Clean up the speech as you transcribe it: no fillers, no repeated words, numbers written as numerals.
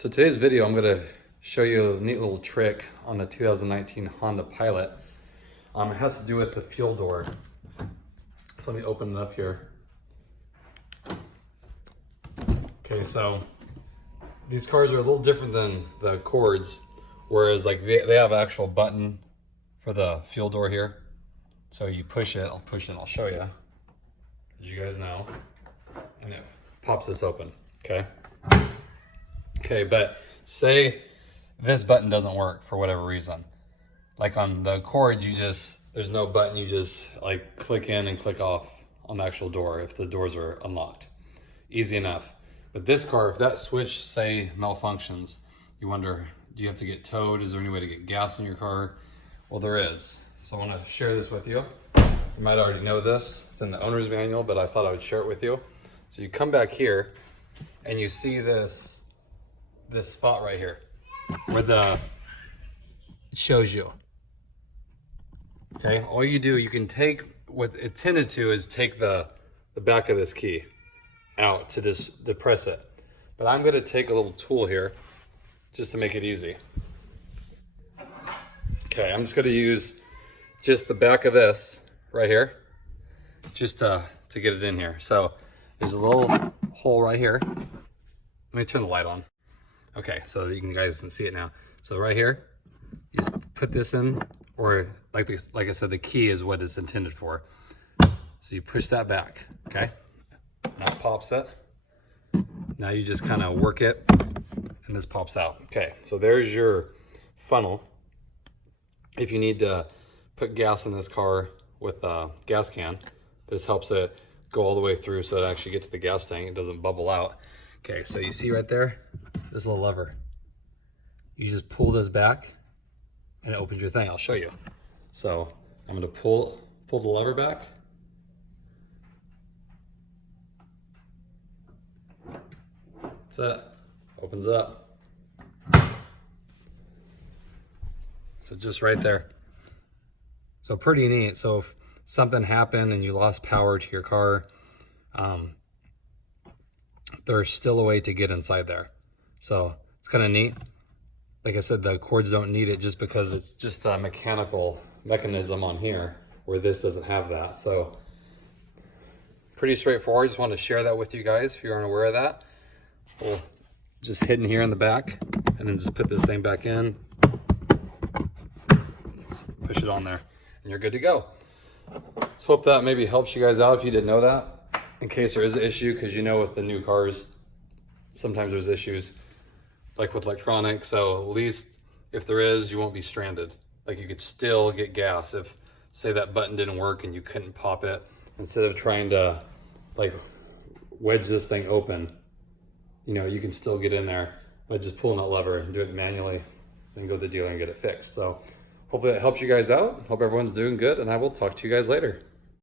So today's video, I'm gonna show you a neat little trick on the 2019 Honda Pilot. It has to do with the fuel door. So let me open it up here. Okay, so these cars are a little different than the Accords, whereas like they have an actual button for the fuel door here. So you push it, I'll push it and I'll show you. As you guys know, and it pops this open, okay? Okay, but say this button doesn't work for whatever reason. Like on the Accords, there's no button, you just like click in and click off on the actual door if the doors are unlocked. Easy enough. But this car, if that switch, say, malfunctions, you wonder, do you have to get towed? Is there any way to get gas in your car? Well, there is. So I want to share this with you. You might already know this. It's in the owner's manual, but I thought I would share it with you. So you come back here and you see this spot right here where it shows you. Okay, all you do, you can take, what it tended to is take the back of this key out to just depress it. But I'm gonna take a little tool here just to make it easy. Okay, I'm just gonna use just the back of this right here, just to get it in here. So there's a little hole right here. Let me turn the light on. Okay, so you guys can see it now. So right here, you just put this in, or like I said, the key is what it's intended for. So you push that back, okay? That pops it. Now you just kind of work it, and this pops out. Okay, so there's your funnel. If you need to put gas in this car with a gas can, this helps it go all the way through so it actually gets to the gas tank. It doesn't bubble out. Okay, so you see right there, this little lever. You just pull this back and it opens your thing. I'll show you. So I'm gonna pull the lever back. That's it, opens it up. So just right there. So pretty neat. So if something happened and you lost power to your car, there's still a way to get inside there. So it's kind of neat. Like I said, the Accords don't need it just because it's just a mechanical mechanism on here where this doesn't have that. So pretty straightforward. Just want to share that with you guys if you aren't aware of that. Well, just hidden here in the back, and then just put this thing back in, just push it on there, and you're good to go. Let's hope that maybe helps you guys out if you didn't know that, in case there is an issue, because you know with the new cars, sometimes there's issues like with electronics. So at least if there is, you won't be stranded. Like you could still get gas if, say, that button didn't work and you couldn't pop it. Instead of trying to like wedge this thing open, you know, you can still get in there by just pulling that lever and do it manually, then go to the dealer and get it fixed. So hopefully that helps you guys out. Hope everyone's doing good, and I will talk to you guys later.